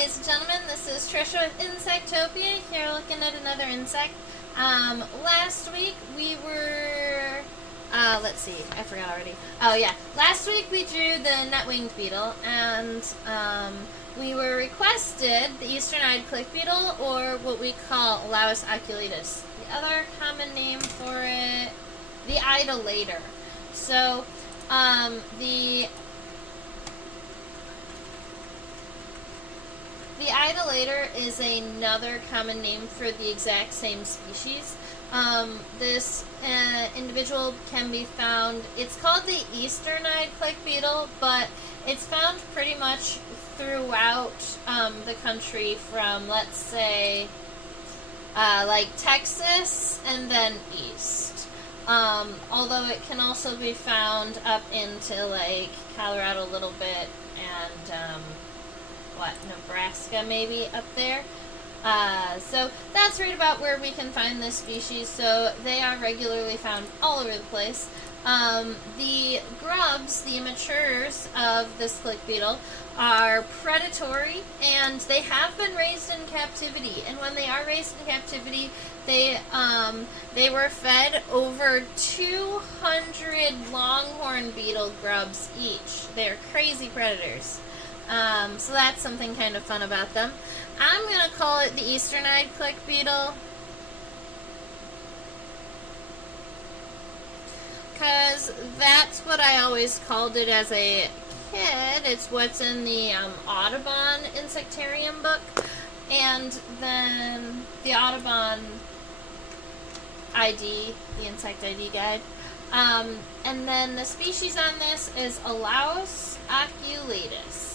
ladies and gentlemen, this is Trisha with Insectopia, here looking at another insect. Last week we were, let's see, I forgot already. Oh yeah, last week we drew the net-winged beetle, and we were requested the eastern-eyed click beetle, or what we call Alaus oculatus. The other common name for it, the Elater. So, the Elater is another common name for the exact same species. This individual can be found, it's called the eastern-eyed click beetle, but it's found pretty much throughout the country from, let's say, like Texas and then east. Although it can also be found up into like Colorado a little bit and Nebraska maybe up there. So that's right about where we can find this species. So they are regularly found all over the place. The grubs, the immatures of this click beetle, are predatory, and they have been raised in captivity. And when they are raised in captivity, they were fed over 200 longhorn beetle grubs each. They're crazy predators. So that's something kind of fun about them. I'm going to call it the eastern-eyed click beetle, because that's what I always called it as a kid. It's what's in the Audubon Insectarium book, and then the Audubon ID, the insect ID guide. And then the species on this is Alaus oculatus.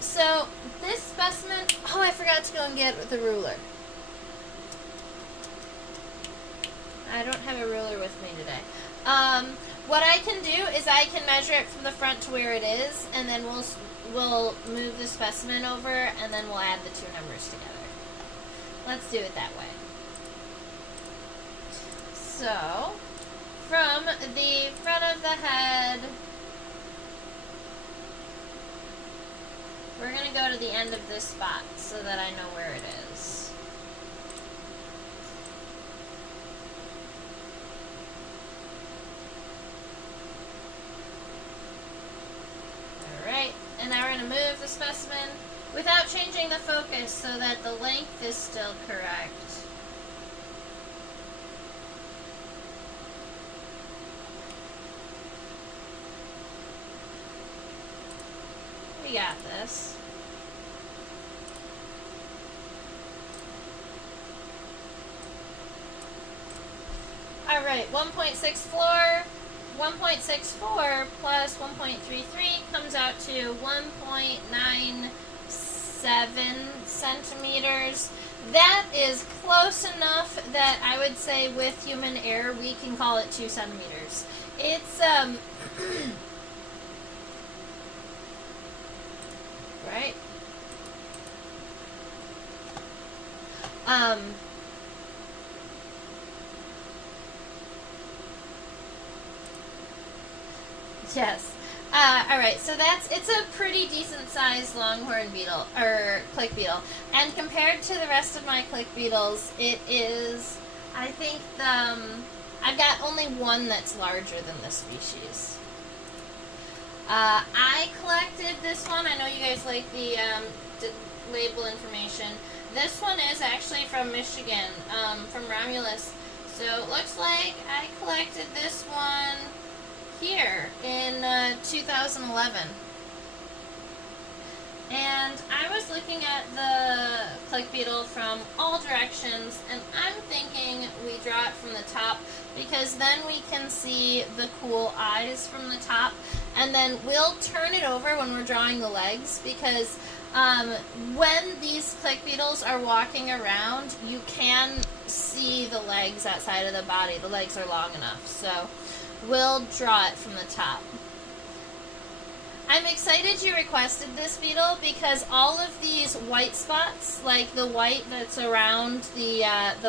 So, this specimen, oh, I forgot to go and get the ruler. I don't have a ruler with me today. What I can do is I can measure it from the front to where it is, and then we'll move the specimen over, and then we'll add the two numbers together. Let's do it that way. So, from the front of the head, we're going to go to the end of this spot so that I know where it is. Alright, and now we're going to move the specimen without changing the focus so that the length is still correct. We got this. Alright, 1.64 plus 1.33 comes out to 1.97 centimeters. That is close enough that I would say with human error we can call it 2 centimeters. It's, right? Yes. Alright, so it's a pretty decent sized longhorn beetle, or click beetle. And compared to the rest of my click beetles, it is, I think, I've got only one that's larger than this species. I collected this one. I know you guys like the label information. This one is actually from Michigan, from Romulus. So it looks like I collected this one here in 2011. And I was looking at the click beetle from all directions, and I'm thinking we draw it from the top, because then we can see the cool eyes from the top, and then we'll turn it over when we're drawing the legs, because when these click beetles are walking around, you can see the legs outside of the body. The legs are long enough, so we'll draw it from the top. I'm excited you requested this beetle because all of these white spots, like the white that's around the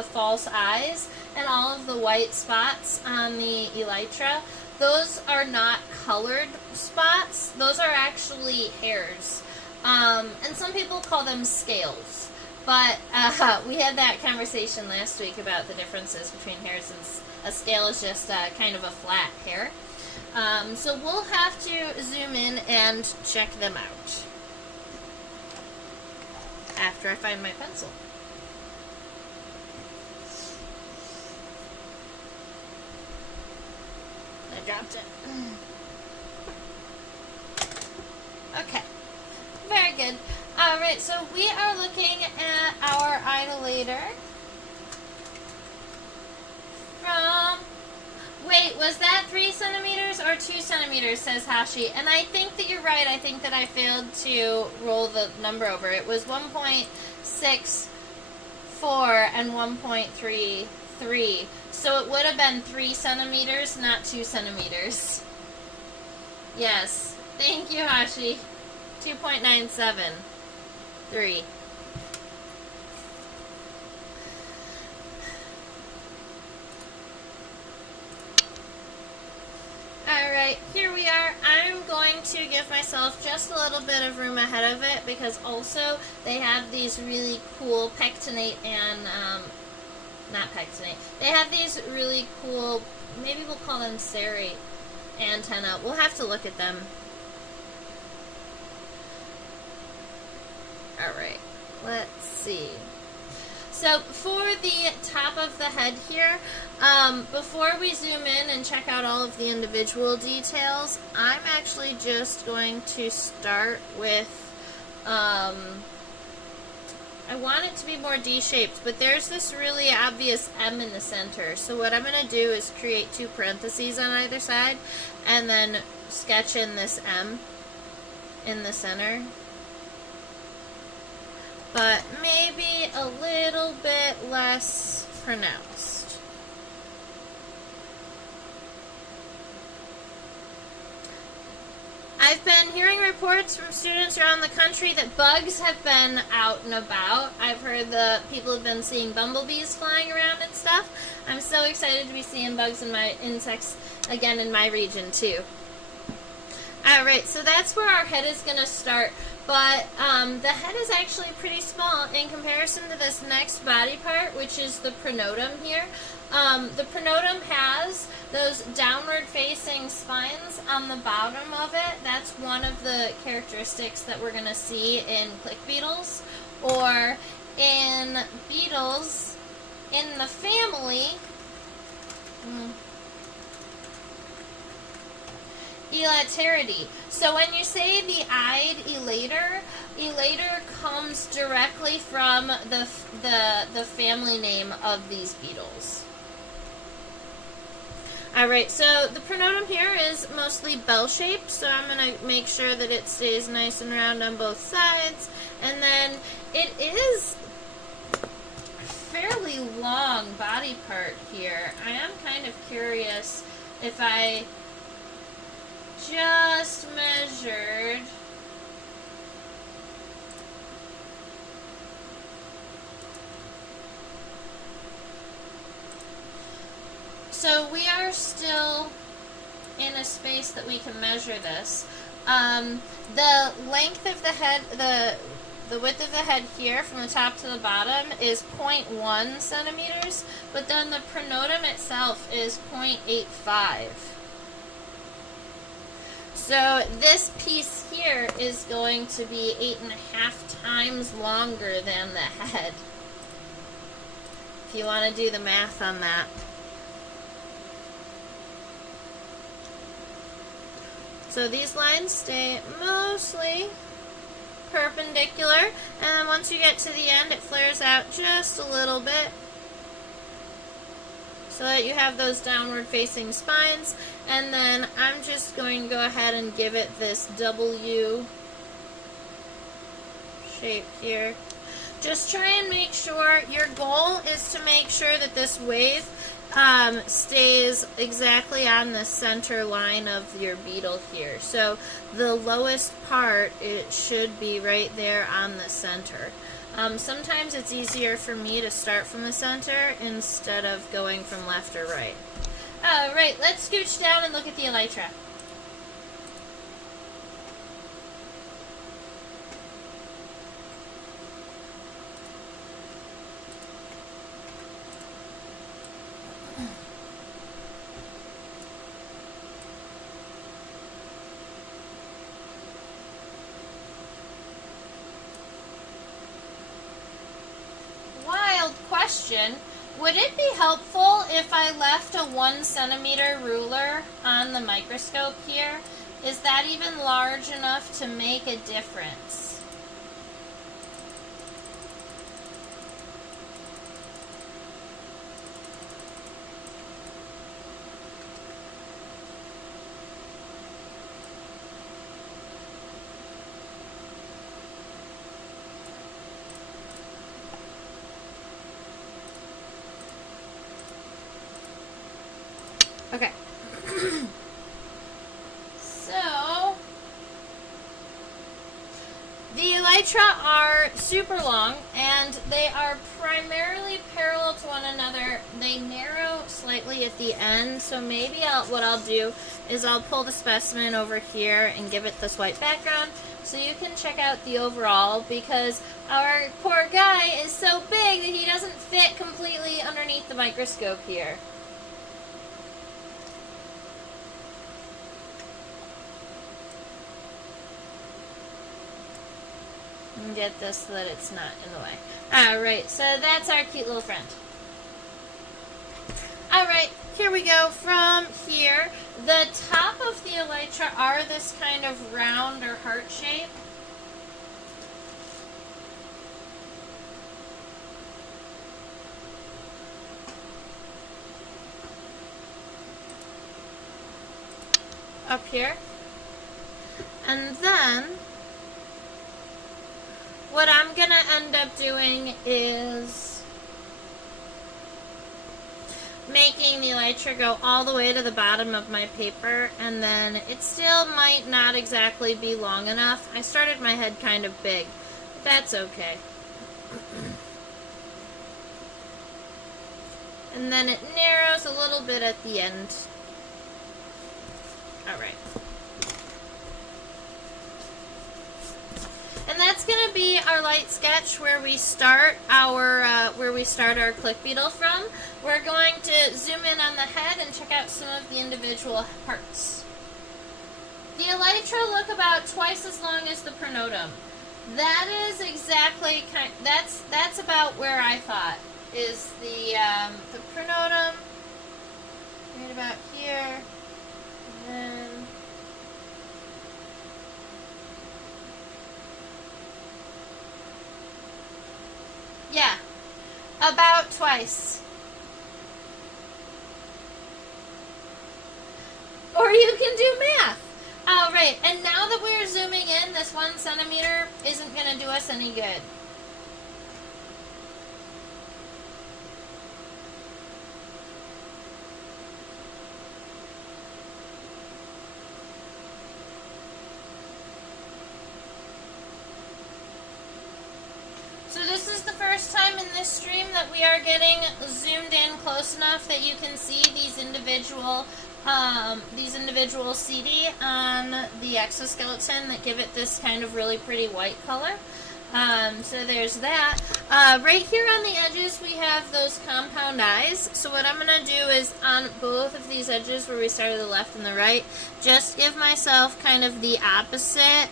false eyes, and all of the white spots on the elytra, those are not colored spots. Those are actually hairs. And some people call them scales. But we had that conversation last week about the differences between hairs, and a scale is just kind of a flat hair. So we'll have to zoom in and check them out after I find my pencil. I dropped it. Okay, very good. Alright, so we are looking at our idolater from... Wait, was that 3 centimeters or 2 centimeters, says Hashi? And I think that you're right. I think that I failed to roll the number over. It was 1.64 and 1.33. So it would have been 3 centimeters, not 2 centimeters. Yes. Thank you, Hashi. 2.973. Alright, here we are. I'm going to give myself just a little bit of room ahead of it because also they have these really cool pectinate and, not pectinate, they have these really cool, maybe we'll call them serrate antenna. We'll have to look at them. Alright, let's see. So for the top of the head here, before we zoom in and check out all of the individual details, I'm actually just going to start with, I want it to be more D-shaped, but there's this really obvious M in the center. So what I'm going to do is create 2 parentheses on either side, and then sketch in this M in the center. But maybe a little bit less pronounced. I've been hearing reports from students around the country that bugs have been out and about. I've heard the people have been seeing bumblebees flying around and stuff. I'm so excited to be seeing bugs and my insects again in my region too. Alright, so that's where our head is going to start. But the head is actually pretty small in comparison to this next body part, which is the pronotum here. The pronotum has those downward-facing spines on the bottom of it. That's one of the characteristics that we're going to see in click beetles, or in beetles in the family Elateridae. So when you say the eyed elater, elater comes directly from the family name of these beetles. Alright, so the pronotum here is mostly bell-shaped, so I'm going to make sure that it stays nice and round on both sides. And then it is a fairly long body part here. I am kind of curious if I just measured so we are still in a space that we can measure this. The length of the head, the width of the head here from the top to the bottom is 0.1 centimeters, but then the pronotum itself is 0.85. So this piece here is going to be 8.5 times longer than the head, if you want to do the math on that. So these lines stay mostly perpendicular, and then once you get to the end, it flares out just a little bit, so that you have those downward facing spines. And then I'm just going to go ahead and give it this W shape here. Just try and make sure, your goal is to make sure that this wave stays exactly on the center line of your beetle here. So the lowest part, it should be right there on the center. Sometimes it's easier for me to start from the center instead of going from left or right. Alright, let's scooch down and look at the elytra. Question, would it be helpful if I left a 1 centimeter ruler on the microscope here? Is that even large enough to make a difference? Okay. So, the elytra are super long, and they are primarily parallel to one another. They narrow slightly at the end, so maybe what I'll do is I'll pull the specimen over here and give it this white background so you can check out the overall, because our poor guy is so big that he doesn't fit completely underneath the microscope here. And get this so that it's not in the way. Alright, so that's our cute little friend. Alright, here we go. From here, the top of the elytra are this kind of round or heart shape. Up here. And then what I'm going to end up doing is making the elytra go all the way to the bottom of my paper, and then it still might not exactly be long enough. I started my head kind of big, but that's okay. And then it narrows a little bit at the end. Alright. And that's going to be our light sketch where we start our click beetle from. We're going to zoom in on the head and check out some of the individual parts. The elytra look about twice as long as the pronotum. That is exactly that's about where I thought is the pronotum. Right about here, and then. Yeah, about twice. Or you can do math. Alright, and now that we're zooming in, this 1 centimeter isn't going to do us any good. So this is the first time in this stream that we are getting zoomed in close enough that you can see these individual CD on the exoskeleton that give it this kind of really pretty white color. So there's that. Right here on the edges we have those compound eyes. So what I'm going to do is on both of these edges where we started the left and the right, just give myself kind of the opposite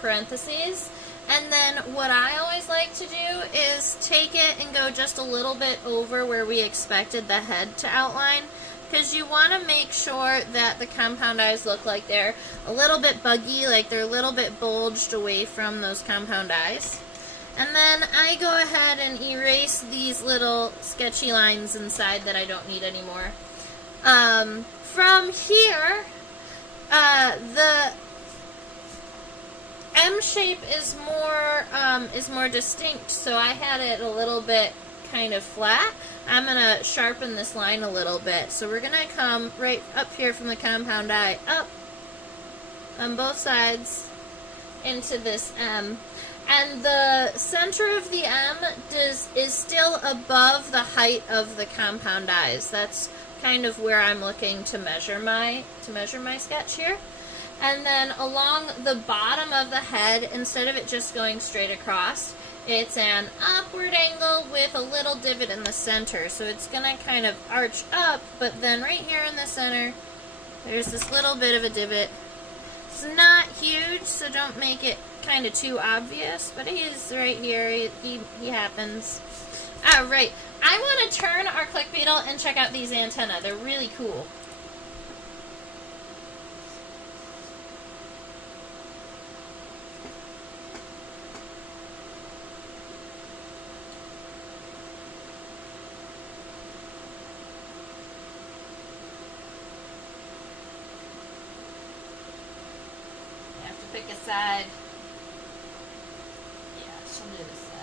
parentheses. And then what I always like to do is take it and go just a little bit over where we expected the head to outline, because you want to make sure that the compound eyes look like they're a little bit buggy, like they're a little bit bulged away from those compound eyes. And then I go ahead and erase these little sketchy lines inside that I don't need anymore. From here, the M shape is more distinct, so I had it a little bit kind of flat, I'm going to sharpen this line a little bit. So we're going to come right up here from the compound eye, up on both sides into this M. And the center of the M is still above the height of the compound eyes. That's kind of where I'm looking to measure my sketch here. And then along the bottom of the head, instead of it just going straight across, it's an upward angle with a little divot in the center. So it's going to kind of arch up, but then right here in the center, there's this little bit of a divot. It's not huge, so don't make it kind of too obvious, but he's right here. He happens. All right, I want to turn our click beetle and check out these antennae. They're really cool. You have to pick a side. Yeah, she'll do this side.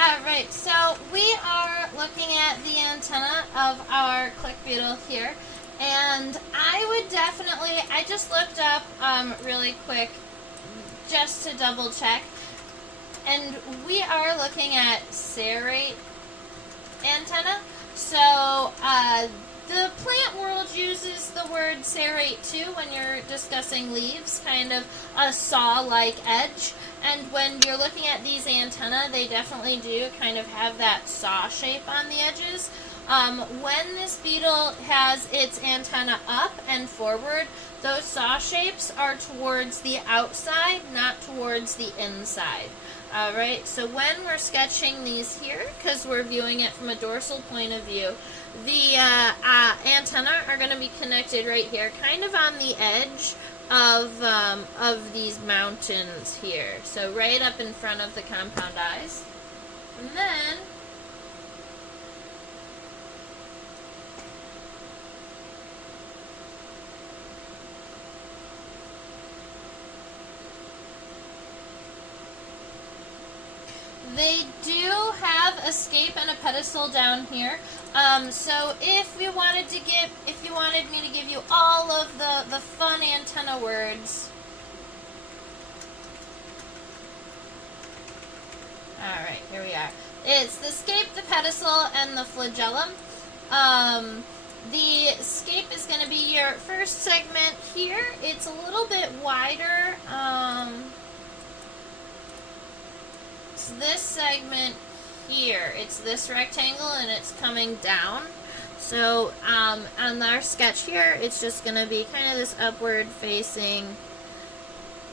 Alright, so we are looking at the antenna of our click beetle here, and I would definitely, I just looked up really quick just to double check, and we are looking at serrate antenna. So the plant world uses the word serrate too when you're discussing leaves, kind of a saw-like edge. And when you're looking at these antennae, they definitely do kind of have that saw shape on the edges. When this beetle has its antenna up and forward, those saw shapes are towards the outside, not towards the inside. Alright, so when we're sketching these here, because we're viewing it from a dorsal point of view, the antennae are going to be connected right here, kind of on the edge of these mountains here. So right up in front of the compound eyes. And then they do have a scape and a pedestal down here. So if you wanted me to give you all of the fun antenna words. Alright, here we are. It's the scape, the pedestal, and the flagellum. The scape is going to be your first segment here. It's a little bit wider. It's this segment here. It's this rectangle and it's coming down. So on our sketch here, it's just going to be kind of this upward facing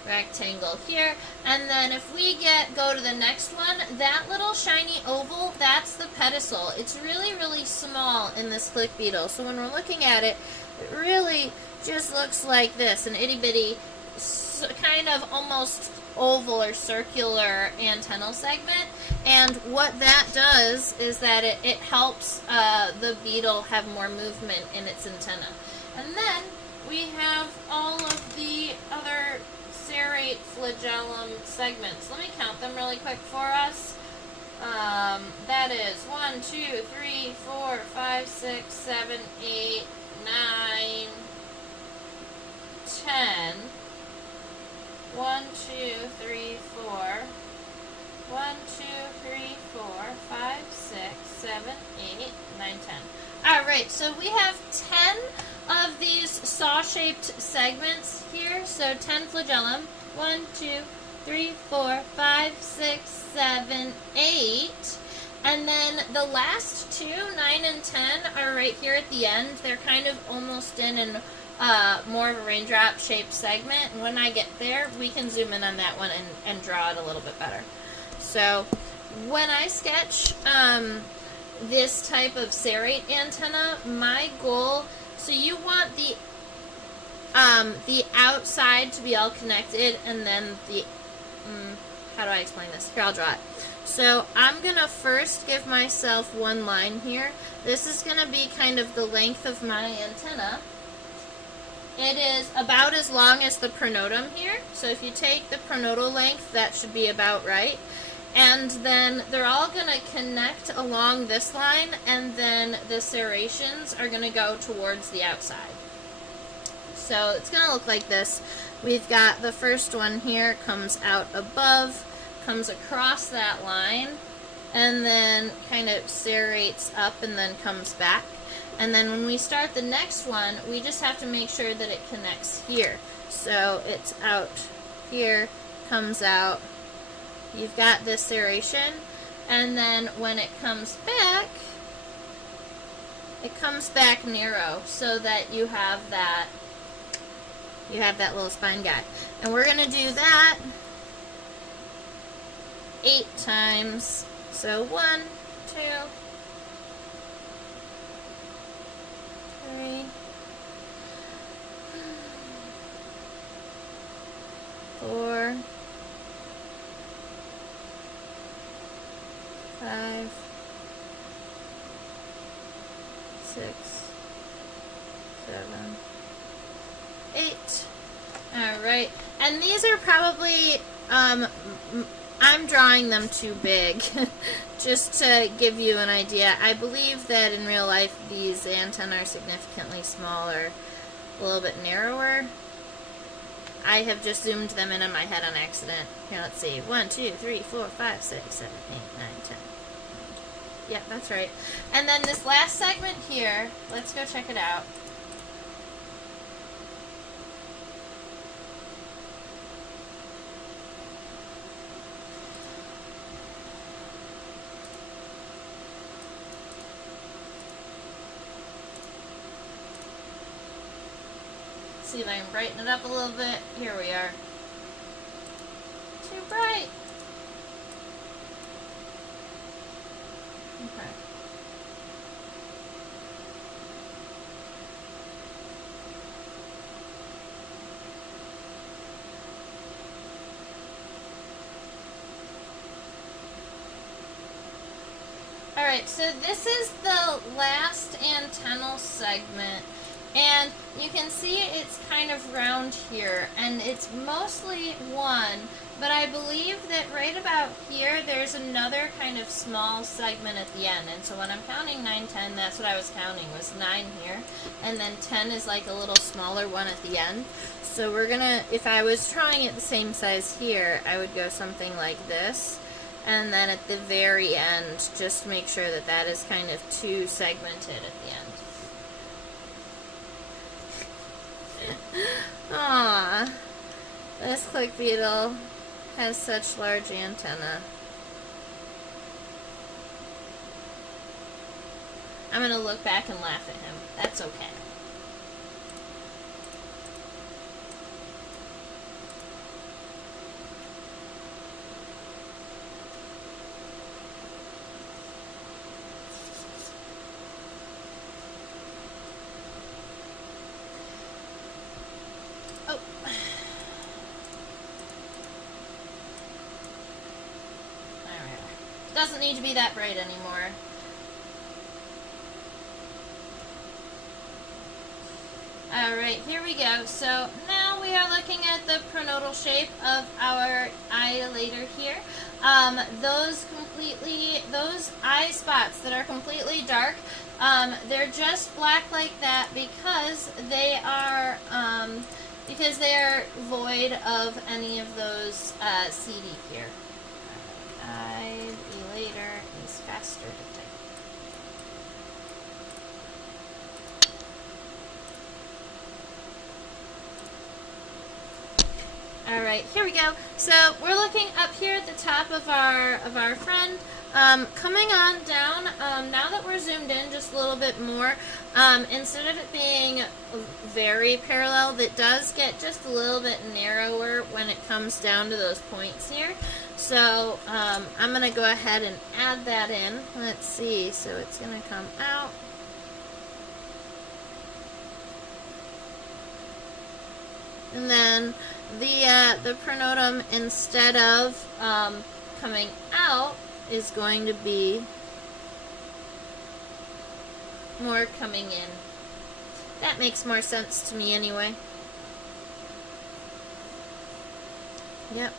rectangle here. And then if we go to the next one, that little shiny oval, that's the pedestal. It's really, really small in this click beetle. So when we're looking at it, it really just looks like this, an itty bitty kind of almost oval or circular antennal segment. And what that does is that it helps the beetle have more movement in its antenna. And then we have all of the other serrate flagellum segments. Let me count them really quick for us. That is 1, 2, 3, 4, 5, 6, 7, 8, 9, 10. 1, 2, 3, 4. 1, 2, 3, 4, 5, 6, 7, 8, 9, 10. Alright, so we have 10 of these saw-shaped segments here. So 10 flagellum. 1, 2, 3, 4, 5, 6, 7, 8. And then the last two, 9 and 10, are right here at the end. They're kind of almost in an more of a raindrop shaped segment, and when I get there we can zoom in on that one and draw it a little bit better. So when I sketch this type of serrate antenna, my goal, so you want the the outside to be all connected, and then the, how do I explain this? Here, I'll draw it. So I'm going to first give myself one line here. This is going to be kind of the length of my antenna. It is about as long as the pronotum here. So if you take the pronotal length, that should be about right. And then they're all going to connect along this line, and then the serrations are going to go towards the outside. So it's going to look like this. We've got the first one here, comes out above, comes across that line, and then kind of serrates up and then comes back. And then when we start the next one, we just have to make sure that it connects here. So it's out here, comes out. You've got this serration, and then when it comes back, it comes back narrow so that you have that little spine guy. And we're going to do that 8 times. So 1, 2, 3, 4, 5, 6, 7, 8. Alright, and these are probably, I'm drawing them too big, just to give you an idea. I believe that in real life these antennae are significantly smaller, a little bit narrower. I have just zoomed them in my head on accident. Here, let's see. 1, 2, 3, 4, 5, 6, 7, 8, 9, 10. Yeah, that's right. And then this last segment here, let's go check it out. See if I can brighten it up a little bit. Here we are. Too bright. Okay. Alright, so this is the last antennal segment. And you can see it's kind of round here, and it's mostly one, but I believe that right about here there's another kind of small segment at the end. And so when I'm counting 9, 10, that's what I was counting, was 9 here, and then 10 is like a little smaller one at the end. So we're gonna, if I was drawing it the same size here, I would go something like this, and then at the very end, just make sure that that is kind of 2 segmented at the end. Aww, this click beetle has such large antenna. I'm gonna look back and laugh at him. That's okay. Doesn't need to be that bright anymore. Alright, here we go. So now we are looking at the pronotal shape of our Elater here. Those eye spots that are completely dark, they're just black like that because they are void of any of those CD here. Elater is faster to type. Alright, here we go. So we're looking up here at the top of our friend. Coming on down, now that we're zoomed in just a little bit more, instead of it being very parallel, it does get just a little bit narrower when it comes down to those points here. So I'm going to go ahead and add that in. Let's see, so it's going to come out. And then the pronotum, instead of coming out, is going to be more coming in. That makes more sense to me anyway. Yep.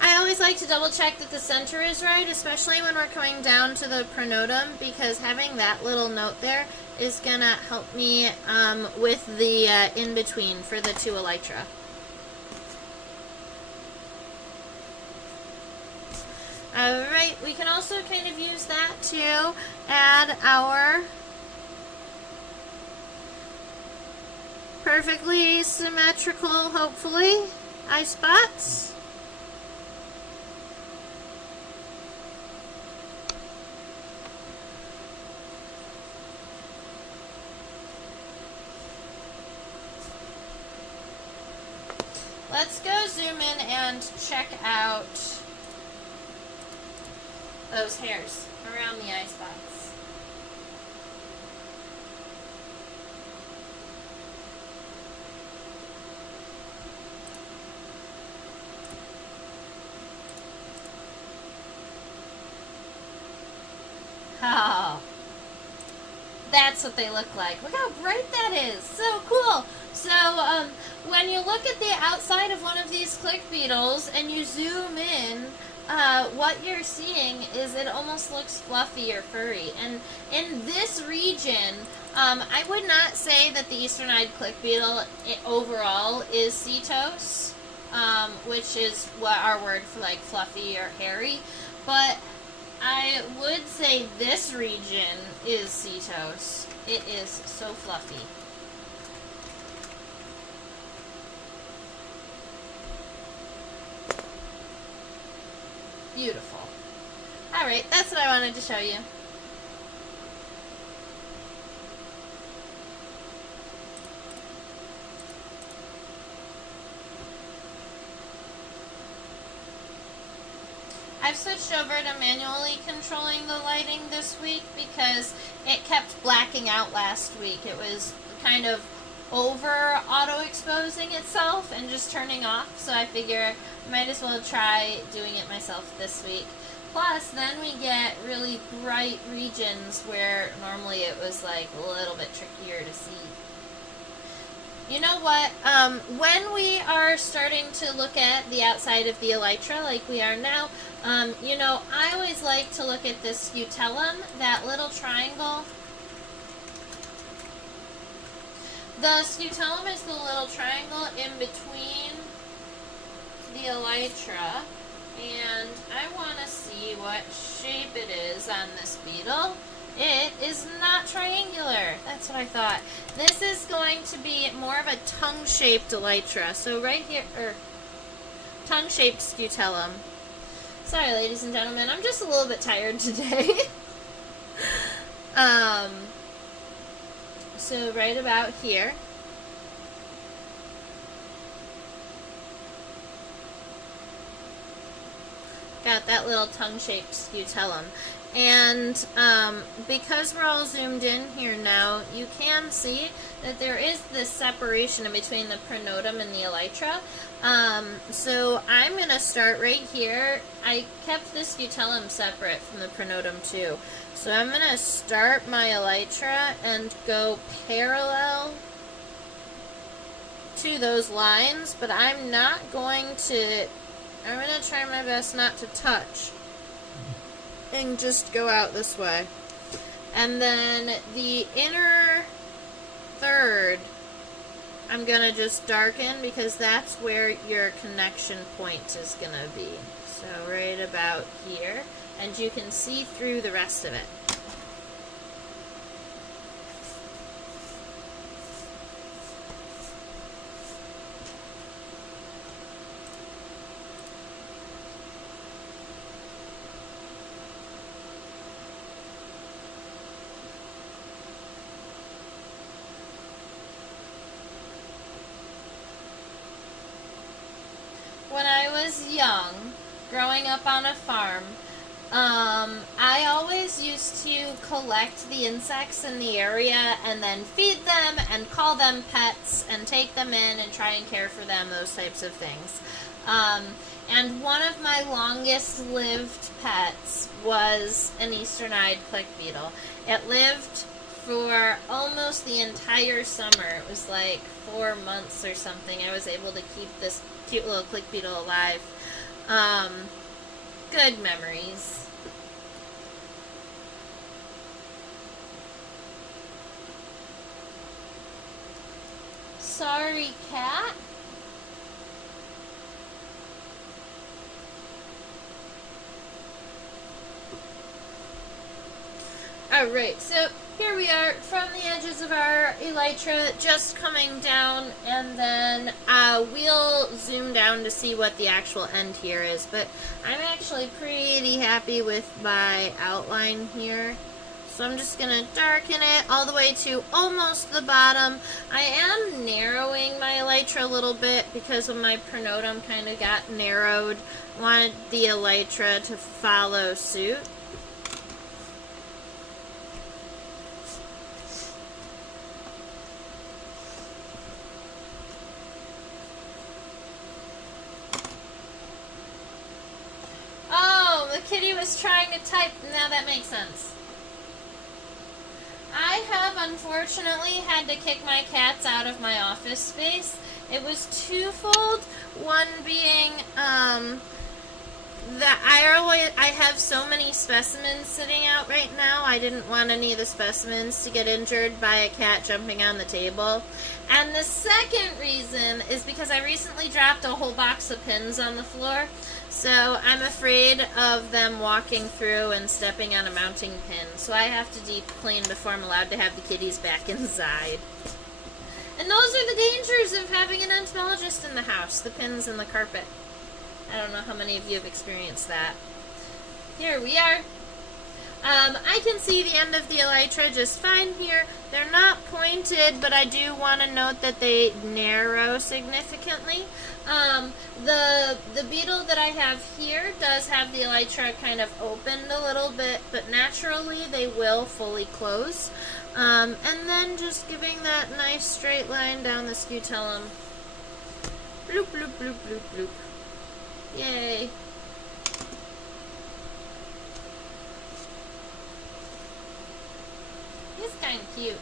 I always like to double check that the center is right, especially when we're coming down to the pronotum, because having that little note there is going to help me with the in-between for the two elytra. Alright, we can also kind of use that to add our perfectly symmetrical, hopefully, eye spots. Let's go zoom in and check out those hairs around the eye spots. Oh, that's what they look like. Look how bright that is. So cool. So when you look at the outside of one of these click beetles and you zoom in, what you're seeing is it almost looks fluffy or furry. And in this region, I would not say that the eastern-eyed click beetle overall is setose, which is what our word for like fluffy or hairy, but I would say this region is setose. It is so fluffy. Beautiful. Alright, that's what I wanted to show you. I've switched over to manually controlling the lighting this week because it kept blacking out last week. It was kind of over auto-exposing itself and just turning off, so I figure I might as well try doing it myself this week. Plus, then we get really bright regions where normally it was like a little bit trickier to see. You know what, when we are starting to look at the outside of the elytra like we are now, you know, I always like to look at this scutellum, that little triangle. The scutellum is the little triangle in between the elytra, and I want to see what shape it is on this beetle. It is not triangular. That's what I thought. This is going to be more of a tongue-shaped elytra. So right here, tongue-shaped scutellum. Sorry, ladies and gentlemen, I'm just a little bit tired today. So right about here. Got that little tongue-shaped scutellum. And because we're all zoomed in here now, you can see that there is this separation in between the pronotum and the elytra. So I'm going to start right here. I kept the scutellum separate from the pronotum too. So I'm going to start my elytra and go parallel to those lines, but I'm not going to, I'm going to try my best not to touch and just go out this way. And then the inner third, I'm going to just darken because that's where your connection point is going to be. So right about here. And you can see through the rest of it. When I was young, growing up on a farm, I always used to collect the insects in the area and then feed them and call them pets and take them in and try and care for them, those types of things. And one of my longest lived pets was an eastern-eyed click beetle. It lived for almost the entire summer. It was like 4 months or something. I was able to keep this cute little click beetle alive. Good memories. Sorry, cat. Alright, so here we are from the edges of our elytra, just coming down, and then we'll zoom down to see what the actual end here is. But I'm actually pretty happy with my outline here. So I'm just going to darken it all the way to almost the bottom. I am narrowing my elytra a little bit because of my pronotum kind of got narrowed. Wanted the elytra to follow suit. Oh, the kitty was trying to type. Now that makes sense. I have unfortunately had to kick my cats out of my office space. It was twofold. One being that I have so many specimens sitting out right now. I didn't want any of the specimens to get injured by a cat jumping on the table. And the second reason is because I recently dropped a whole box of pins on the floor. So I'm afraid of them walking through and stepping on a mounting pin. So I have to deep clean before I'm allowed to have the kitties back inside. And those are the dangers of having an entomologist in the house, the pins in the carpet. I don't know how many of you have experienced that. Here we are. I can see the end of the elytra just fine here. They're not pointed, but I do want to note that they narrow significantly. The beetle that I have here does have the elytra kind of opened a little bit, but naturally they will fully close. And then just giving that nice straight line down the scutellum. Bloop, bloop, bloop, bloop, bloop. Yay. He's kind of cute.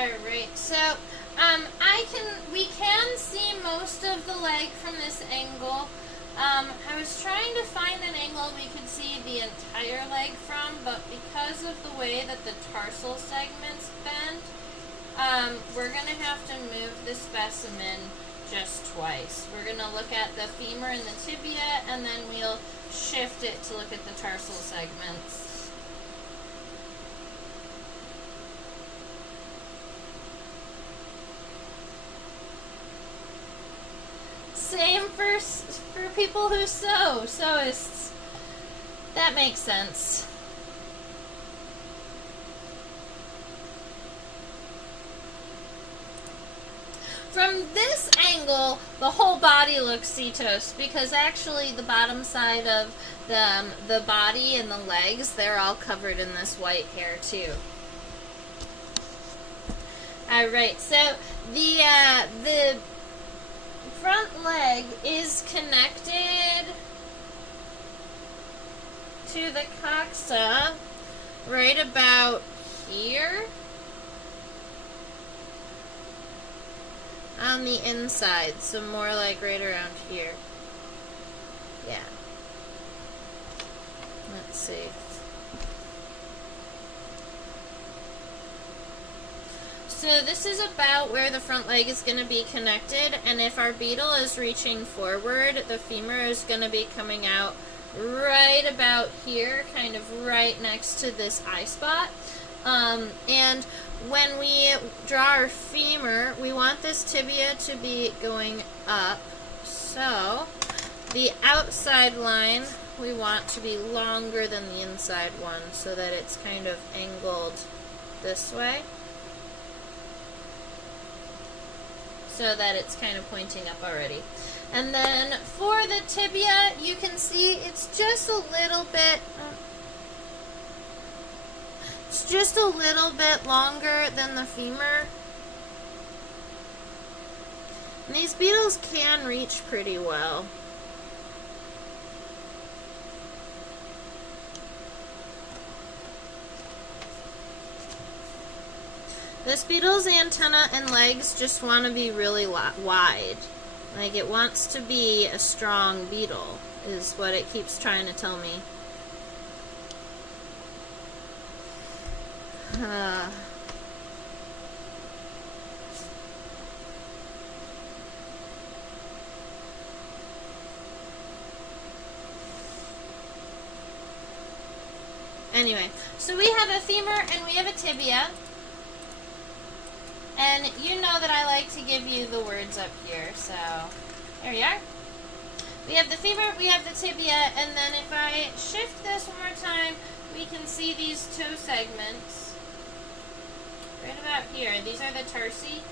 Alright, so we can see most of the leg from this angle. I was trying to find an angle we could see the entire leg from, but because of the way that the tarsal segments bend, we're going to have to move the specimen just twice. We're going to look at the femur and the tibia, and then we'll shift it to look at the tarsal segments. Same for people who sew, sewists. That makes sense. From this angle, the whole body looks setose because actually the bottom side of the body and the legs, they're all covered in this white hair too. Alright, so the front leg is connected to the coxa right about here. on the inside, so more like right around here. Yeah. Let's see. So this is about where the front leg is going to be connected, and if our beetle is reaching forward, the femur is going to be coming out right about here, kind of right next to this eye spot. And when we draw our femur, we want this tibia to be going up. So the outside line we want to be longer than the inside one, so that it's kind of angled this way, so that it's kind of pointing up already. And then for the tibia, you can see it's just a little bit longer than the femur. And these beetles can reach pretty well. This beetle's antenna and legs just want to be really wide. Like, it wants to be a strong beetle, is what it keeps trying to tell me. Anyway, so we have a femur and we have a tibia. And you know that I like to give you the words up here, so there we are. We have the femur, we have the tibia, and then if I shift this one more time, we can see these toe segments right about here. These are the tarsi.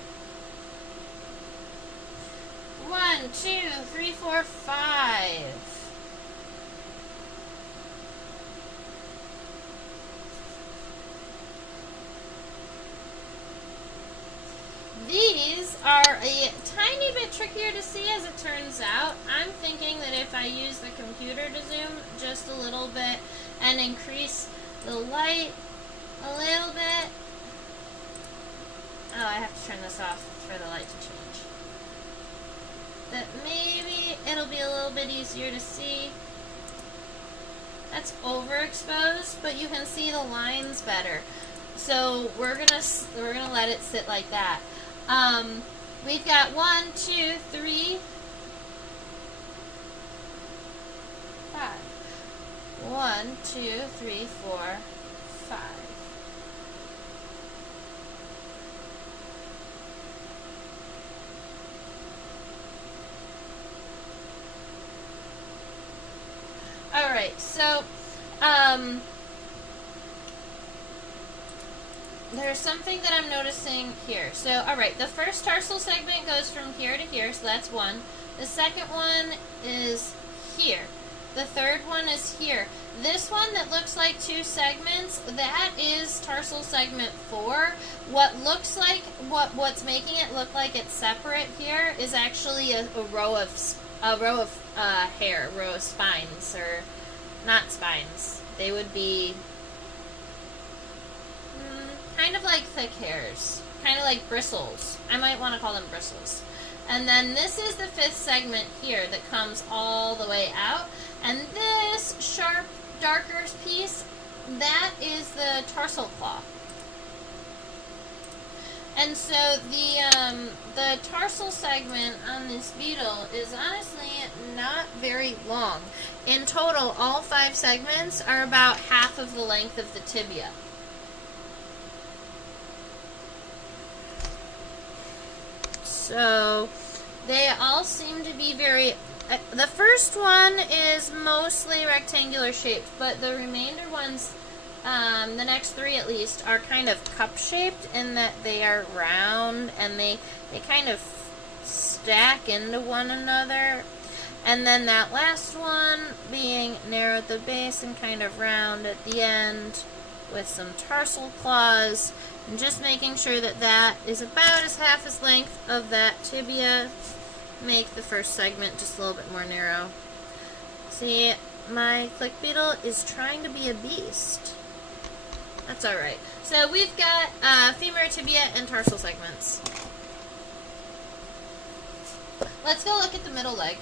1, 2, 3, 4, 5. These are a tiny bit trickier to see, as it turns out. I'm thinking that if I use the computer to zoom just a little bit and increase the light a little bit. Oh, I have to turn this off for the light to change. That maybe it'll be a little bit easier to see. That's overexposed, but you can see the lines better. So we're gonna let it sit like that. We've got 1, 2, 3, 5. 1, 2, 3, 4, 5. All right, so there's something that I'm noticing here. So, alright, the first tarsal segment goes from here to here, so that's 1. The second one is here. The third one is here. This one that looks like 2 segments, that is tarsal segment 4. What looks like, what's making it look like it's separate here is actually a row of hair, row of spines, or not spines. They would be kind of like thick hairs, kind of like bristles. I might want to call them bristles. And then this is the 5th segment here that comes all the way out. And this sharp, darker piece, that is the tarsal claw. And so the tarsal segment on this beetle is honestly not very long. In total, all 5 segments are about half of the length of the tibia. So they all seem to be very... the first one is mostly rectangular shaped, but the remainder ones, the next 3 at least, are kind of cup-shaped in that they are round and they kind of stack into one another. And then that last one being narrow at the base and kind of round at the end with some tarsal claws. And just making sure that that is about half as length of that tibia. Make the first segment just a little bit more narrow. See, my click beetle is trying to be a beast. That's alright. So we've got femur, tibia, and tarsal segments. Let's go look at the middle leg.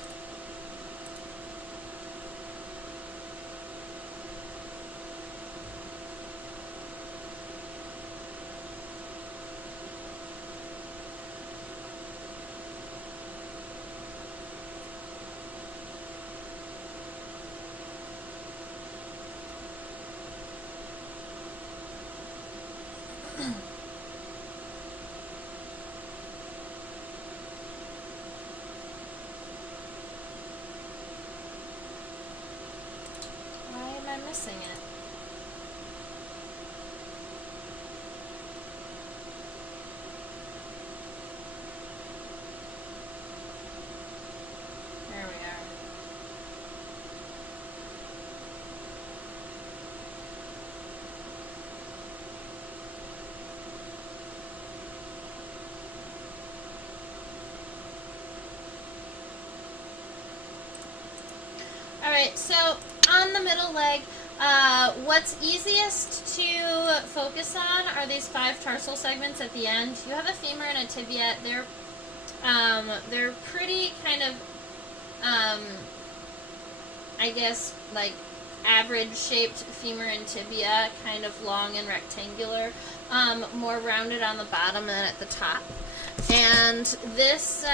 Why am I missing it? There we are. Alright, so on the middle leg, what's easiest to focus on are these 5 tarsal segments at the end. You have a femur and a tibia. They're pretty kind of, I guess, like average shaped femur and tibia, kind of long and rectangular, more rounded on the bottom than at the top. And this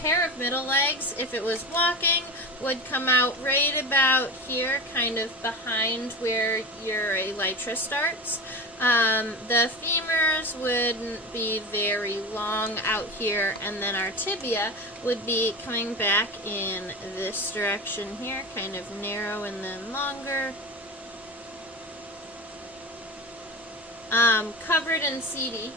pair of middle legs, if it was walking, would come out right about here, kind of behind where your elytra starts. The femurs wouldn't be very long out here, and then our tibia would be coming back in this direction here, kind of narrow and then longer. Covered and seedy.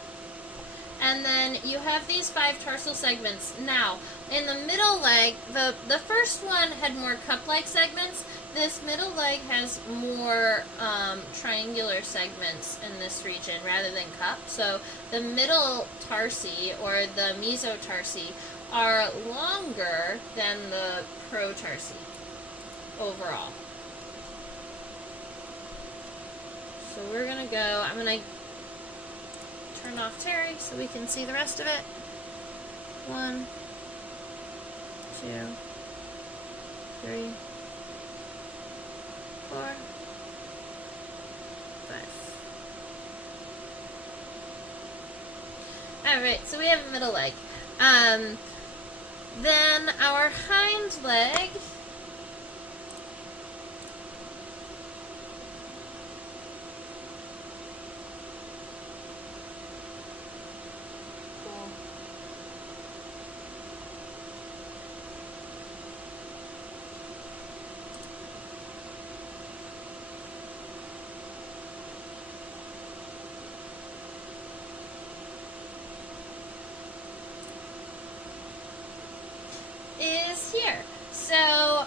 And then you have these 5 tarsal segments. Now, in the middle leg, the first one had more cup-like segments. This middle leg has more triangular segments in this region rather than cup. So the middle tarsi, or the mesotarsi, are longer than the protarsi overall. So we're going to go, I'm going to turn off Terry so we can see the rest of it. 1, 2, 3, 4, 5. Alright, so we have a middle leg. Then our hind leg. Is here. So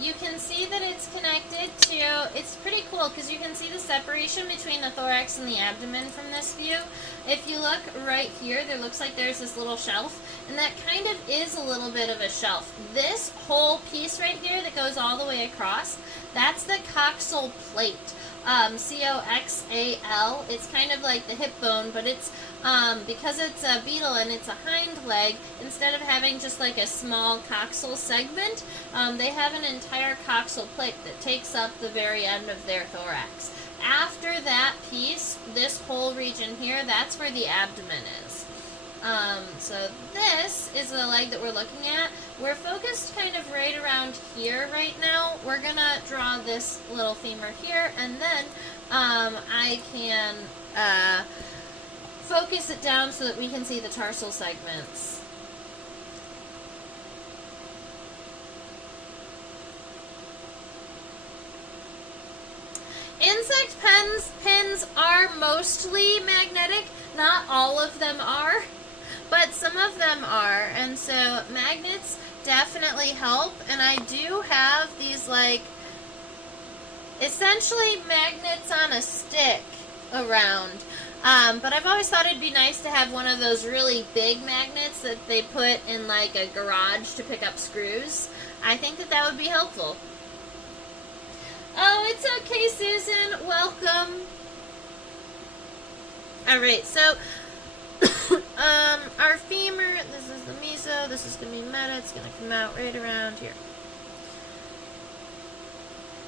you can see that it's connected to, it's pretty cool because you can see the separation between the thorax and the abdomen from this view. If you look right here, there looks like there's this little shelf, and that kind of is a little bit of a shelf. This whole piece right here that goes all the way across, that's the coxal plate. C-O-X-A-L. It's kind of like the hip bone, but it's because it's a beetle and it's a hind leg, instead of having just like a small coxal segment, they have an entire coxal plate that takes up the very end of their thorax. After that piece, this whole region here, that's where the abdomen is. So this is the leg that we're looking at. We're focused kind of right around here right now. We're gonna draw this little femur here, and then I can focus it down so that we can see the tarsal segments. Insect pins are mostly magnetic. Not all of them are, but some of them are, and so magnets definitely help. And I do have these, like, essentially magnets on a stick around, but I've always thought it'd be nice to have one of those really big magnets that they put in like a garage to pick up screws. I think that that would be helpful. Oh, it's okay, Susan. Welcome. Alright, so our femur, this is the meso, this is going to be meta, it's going to come out right around here.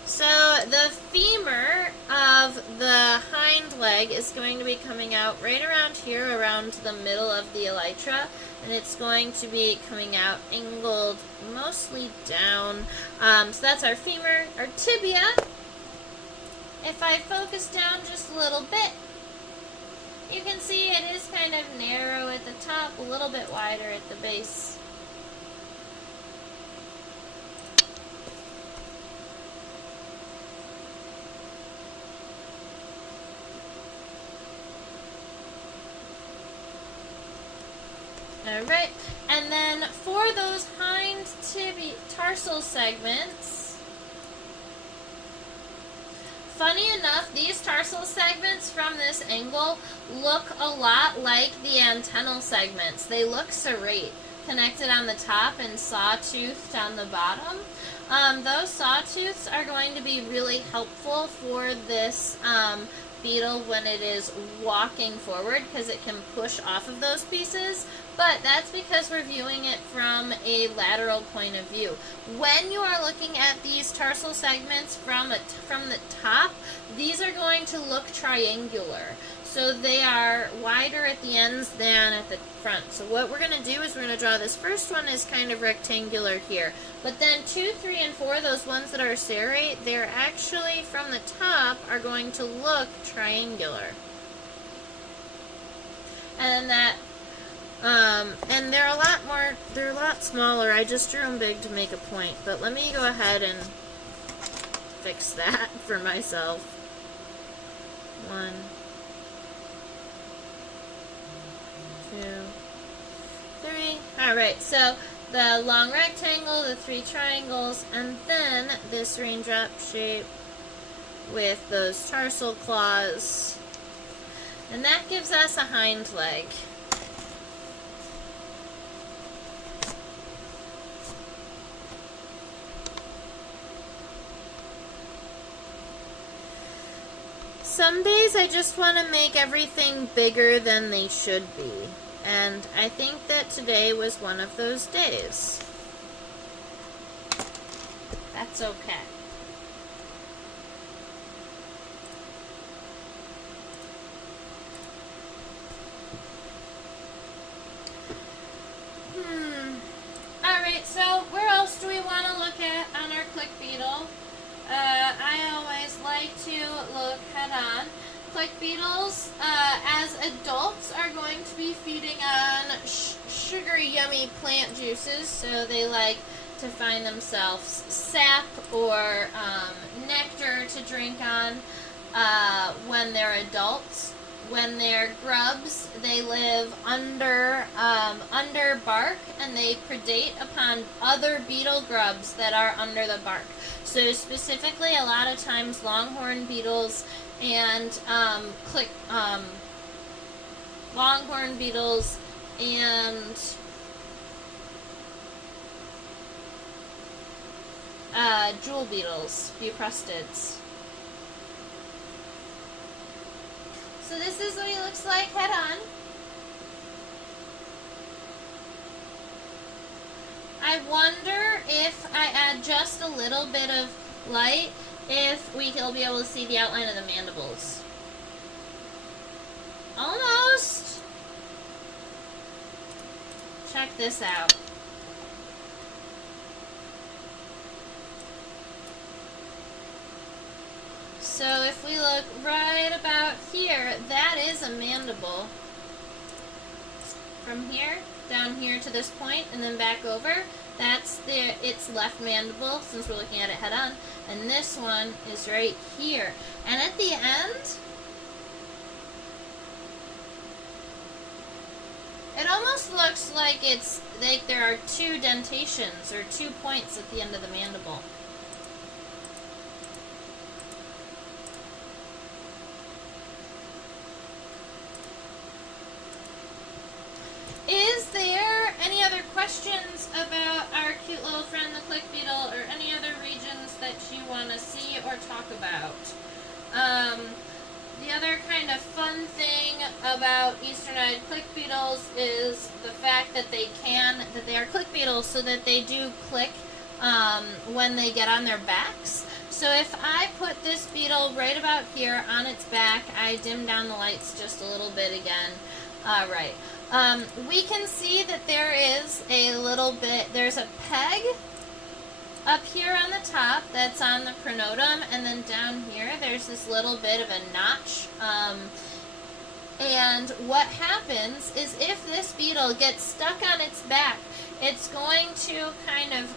So the femur of the hind leg is going to be coming out right around here, around the middle of the elytra, and it's going to be coming out angled mostly down. So that's our femur. Our tibia, if I focus down just a little bit, you can see it is kind of narrow at the top, a little bit wider at the base. Alright, and then for those hind tarsal segments, funny enough, these tarsal segments from this angle look a lot like the antennal segments. They look serrate, connected on the top and sawtoothed on the bottom. Those sawtooths are going to be really helpful for this beetle when it is walking forward, because it can push off of those pieces, but that's because we're viewing it from a lateral point of view. When you are looking at these tarsal segments from the top, these are going to look triangular. So they are wider at the ends than at the front. So what we're going to do is we're going to draw this first one is kind of rectangular here. But then 2, 3, and 4, those ones that are serrate, they're actually from the top are going to look triangular. And that, and they're a lot smaller. I just drew them big to make a point. But let me go ahead and fix that for myself. 1, 2, 3. Alright, so the long rectangle, the 3 triangles, and then this raindrop shape with those tarsal claws. And that gives us a hind leg. Some days I just want to make everything bigger than they should be. And I think that today was one of those days. That's okay. Alright, so where else do we want to look at on our click beetle? I always like to look head on. Click beetles, as adults, are going to be feeding on sugary, yummy plant juices, so they like to find themselves sap or nectar to drink on when they're adults. When they're grubs, they live under bark, and they predate upon other beetle grubs that are under the bark. So specifically, a lot of times longhorn beetles and longhorn beetles and jewel beetles, buprestids. So this is what he looks like head on. I wonder if I add just a little bit of light, if we'll be able to see the outline of the mandibles. Almost. Check this out. So if we look right about here, that is a mandible. From here, down here to this point, and then back over, that's its left mandible, since we're looking at it head on. And this one is right here. And at the end, it almost looks like it's like there are 2 dentations, or 2 points at the end of the mandible. Is there any other questions about our cute little friend, the click beetle, or any other regions that you want to see or talk about? The other kind of fun thing about eastern-eyed click beetles is the fact that they are click beetles, so that they do click when they get on their backs. So if I put this beetle right about here on its back, I dim down the lights just a little bit again. Right. We can see that there is a little bit, there's a peg up here on the top that's on the pronotum, and then down here there's this little bit of a notch. And what happens is if this beetle gets stuck on its back, it's going to kind of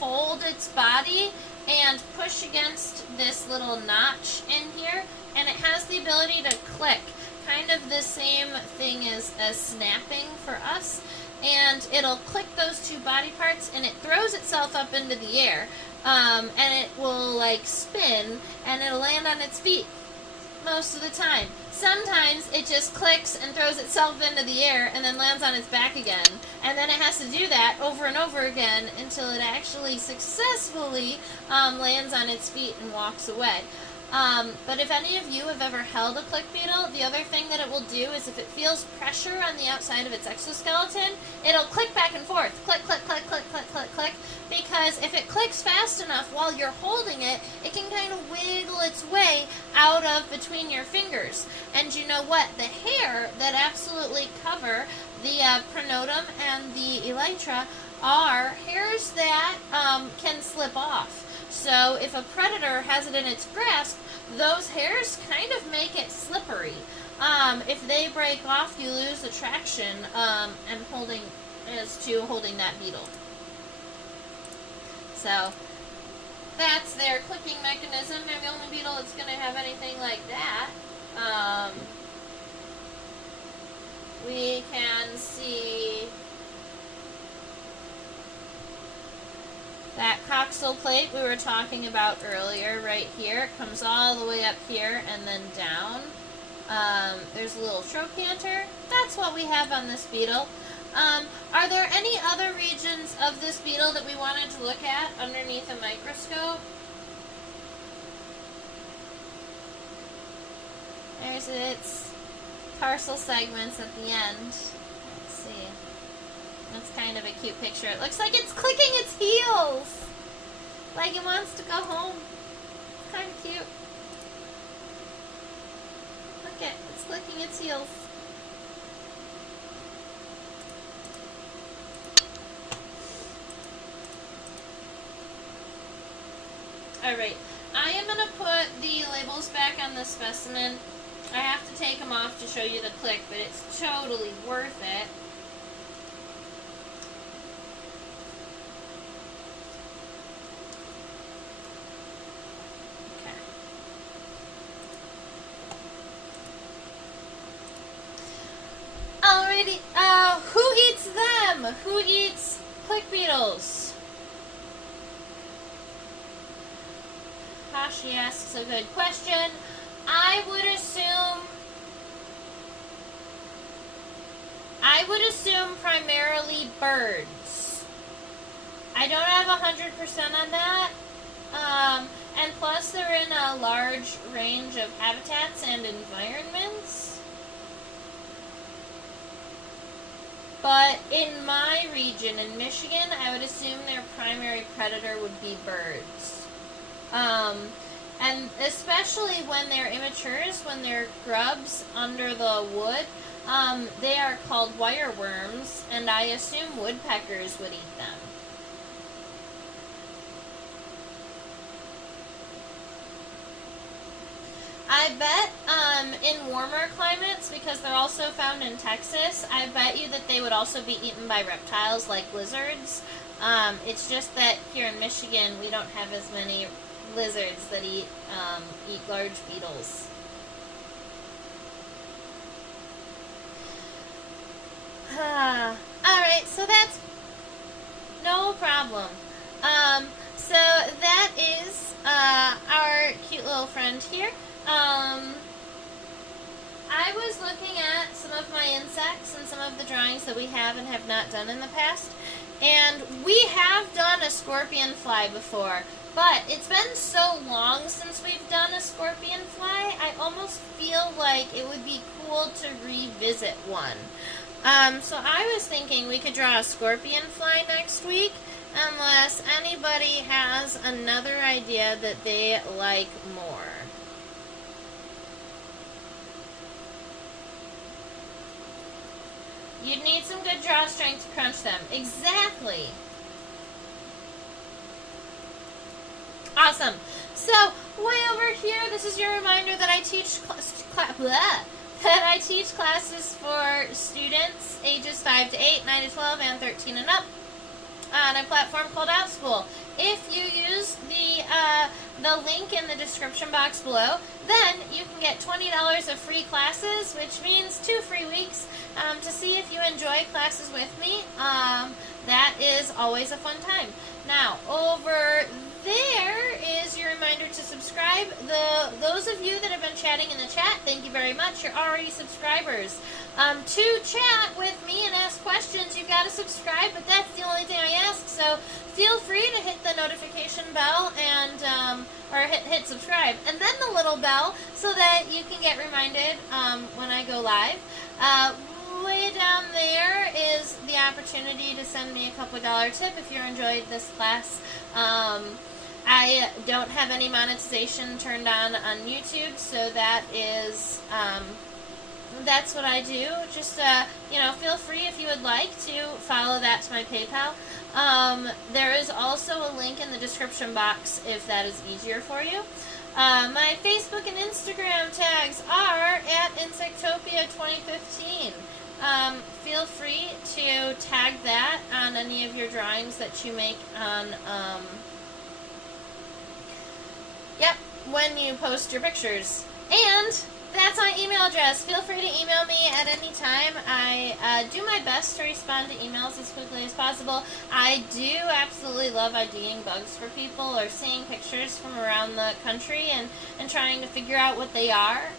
fold its body and push against this little notch in here, and it has the ability to click. Kind of the same thing as snapping for us. And it'll click those two body parts, and it throws itself up into the air, and it will like spin, and it'll land on its feet most of the time. Sometimes it just clicks and throws itself into the air and then lands on its back again, and then it has to do that over and over again until it actually successfully lands on its feet and walks away. But if any of you have ever held a click beetle, the other thing that it will do is if it feels pressure on the outside of its exoskeleton, it'll click back and forth. Click, click, click, click, click, click, click. Because if it clicks fast enough while you're holding it, it can kind of wiggle its way out of between your fingers. And you know what? The hair that absolutely cover the pronotum and the elytra are hairs that can slip off. So if a predator has it in its grasp, those hairs kind of make it slippery. If they break off, you lose the traction and holding that beetle. So that's their clicking mechanism. They're the only beetle that's going to have anything like that. We can see that coxal plate we were talking about earlier right here. It comes all the way up here and then down. There's a little trochanter. That's what we have on this beetle. Are there any other regions of this beetle that we wanted to look at underneath a microscope? There's its tarsal segments at the end. Let's see. That's kind of a cute picture. It looks like it's clicking its heels. Like it wants to go home. It's kind of cute. Look at, it's clicking its heels. Alright, I am going to put the labels back on the specimen. I have to take them off to show you the click, but it's totally worth it. Okay. Alrighty, who eats them? Who eats click beetles? Hashi asks a good question. I would assume primarily birds. I don't have 100% on that. And plus they're in a large range of habitats and environments. But in my region, in Michigan, I would assume their primary predator would be birds. And especially when they're immatures, when they're grubs under the wood, they are called wireworms, and I assume woodpeckers would eat them. I bet in warmer climates, because they're also found in Texas, I bet you that they would also be eaten by reptiles like lizards. It's just that here in Michigan we don't have as many lizards that eat large beetles. Alright, so that's no problem. So that is our cute little friend here. I was looking at some of my insects and some of the drawings that we have and have not done in the past, And we have done a scorpion fly before, but it's been so long since we've done a scorpion fly, I almost feel like it would be cool to revisit one. So I was thinking we could draw a scorpion fly next week, unless anybody has another idea that they like more. You'd need some good draw strength to crunch them. Exactly. Awesome. So, way over here, this is your reminder that I teach classes for students ages 5 to 8, 9 to 12, and 13 and up on a platform called OutSchool. If you use the link in the description box below, then you can get $20 of free classes, which means 2 free weeks to see if you enjoy classes with me. That is always a fun time. Now, over there is your reminder to subscribe. Those of you that have been chatting in the chat, thank you very much. You're already subscribers. To chat with me and ask questions, you've got to subscribe, but that's the only thing I ask. So feel free to hit the notification bell and or hit subscribe, and then the little bell so that you can get reminded when I go live. Way down there is the opportunity to send me a couple $1 tip if you enjoyed this class. I don't have any monetization turned on YouTube, so that is that's what I do. Just feel free if you would like to follow that to my PayPal. There is also a link in the description box if that is easier for you. My Facebook and Instagram tags are at Insectopia2015. Feel free to tag that on any of your drawings that you make on, when you post your pictures. And that's my email address. Feel free to email me at any time. I do my best to respond to emails as quickly as possible. I do absolutely love IDing bugs for people or seeing pictures from around the country and trying to figure out what they are.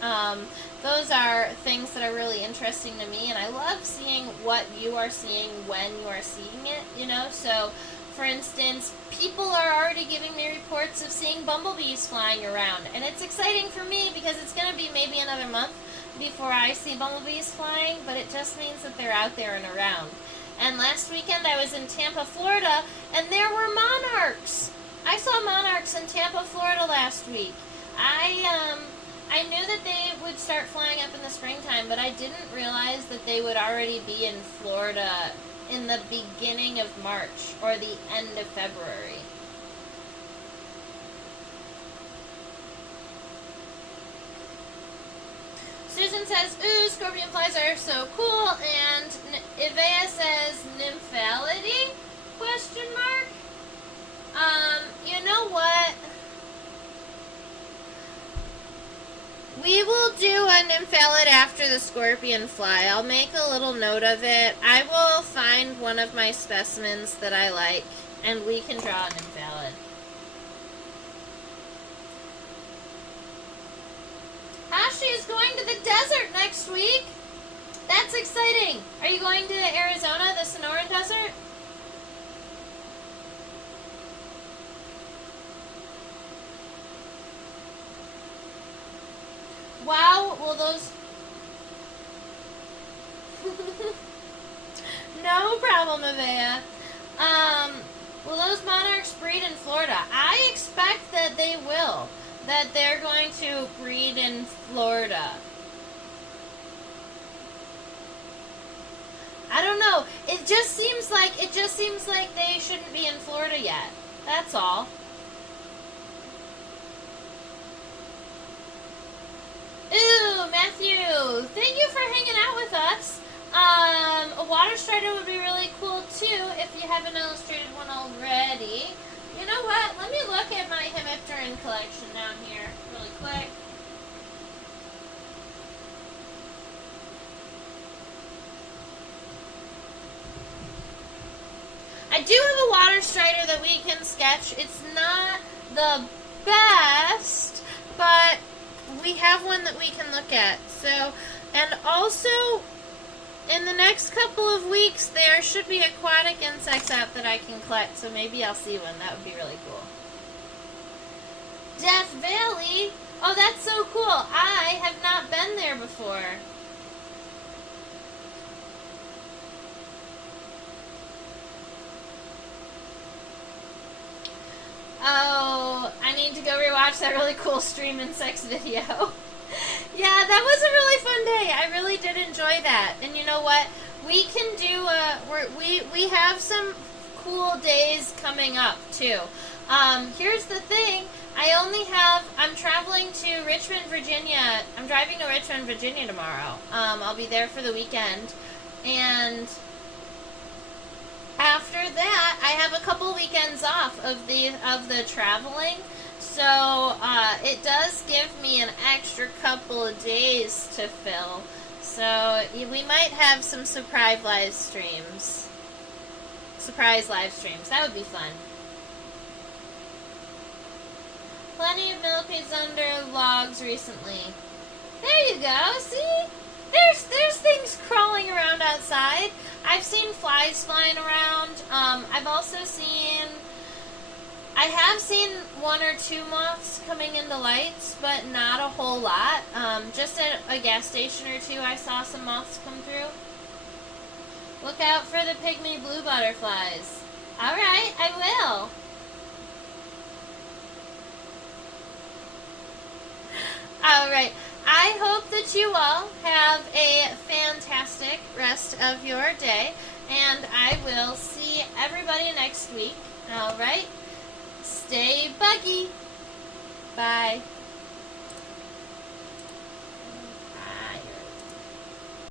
Those are things that are really interesting to me, and I love seeing what you are seeing when you are seeing it, So, for instance, people are already giving me reports of seeing bumblebees flying around, and it's exciting for me because it's going to be maybe another month before I see bumblebees flying, but it just means that they're out there and around. And last weekend I was in Tampa, Florida, and there were monarchs. I saw monarchs in Tampa, Florida last week. I knew that they would start flying up in the springtime, but I didn't realize that they would already be in Florida in the beginning of March or the end of February. Susan says, ooh, scorpion flies are so cool, and Ivea says, nymphalidae? Question mark? You know what? We will do a nymphalid after the scorpion fly. I'll make a little note of it. I will find one of my specimens that I like, and we can draw a nymphalid. Ashley is going to the desert next week. That's exciting. Are you going to Arizona, the Sonoran Desert? Wow, will those... No problem, Avea. Will those monarchs breed in Florida? I expect that they will. That they're going to breed in Florida. I don't know. It just seems like they shouldn't be in Florida yet. That's all. Ooh, Matthew, thank you for hanging out with us. A water strider would be really cool too if you have an illustrated one already. You know what? Let me look at my hemipteran collection down here really quick. I do have a water strider that we can sketch. It's not the best, but we have one that we can look at. So, and also, in the next couple of weeks, there should be aquatic insects out that I can collect, so maybe I'll see one. That would be really cool. Death Valley? Oh, that's so cool. I have not been there before. Oh, I need to go rewatch that really cool stream insects video. Yeah, that was a really fun day. I really did enjoy that. And you know what? We can do we have some cool days coming up too. Here's the thing. I'm traveling to Richmond, Virginia. I'm driving to Richmond, Virginia tomorrow. I'll be there for the weekend. And after that, I have a couple weekends off of the traveling. So, it does give me an extra couple of days to fill. So, we might have some surprise live streams. That would be fun. Plenty of millipedes under logs recently. There you go, see? There's things crawling around outside. I've seen flies flying around. I have seen one or two moths coming into lights, but not a whole lot. Just at a gas station or two, I saw some moths come through. Look out for the pygmy blue butterflies. Alright, I will. Alright, I hope that you all have a fantastic rest of your day, and I will see everybody next week. Alright, stay buggy. Bye.